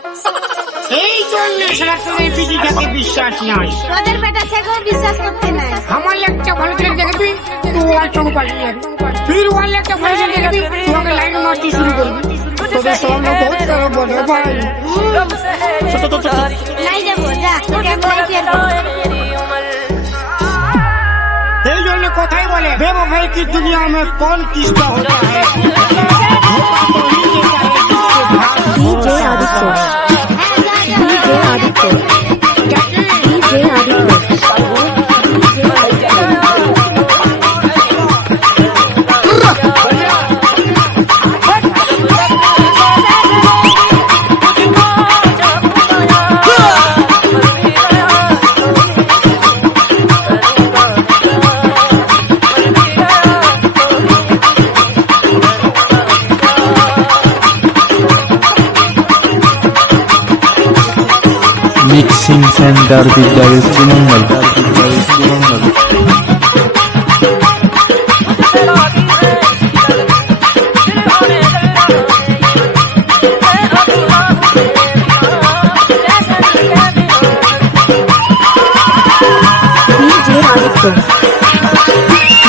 এই জন্য সারা তোদের পিটিটাকে বিশ্বাস নাই। তোদের বেটা থেকেও বিশ্বাস করতে নাই। আমার একটা ভালো ছেলে দেখবি তুই ওয়াল সঙ্গে পালিয়ে যাবি, ফির ওয়াল একটা ভালো ছেলে দেখবি তোমাকে লাইন মারতে শুরু করবি। তোদের সামনে বহুত বড় বড় ভাই নাই যাবো, যা তোকে আমি লাইতে দেবো। এই জন্য কথাই বলে बेवफाई की दुनिया में कौन किसका होता है। DJ Aditya, DJ Aditya, DJ Mixing Center Bidawil Simangal.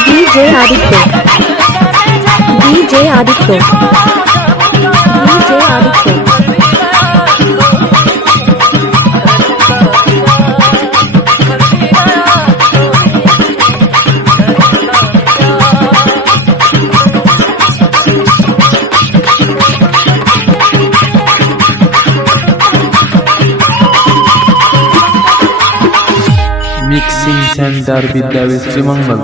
DJ Aditya, DJ Aditya, DJ Aditya. Mixing Center Bidawil Simangal.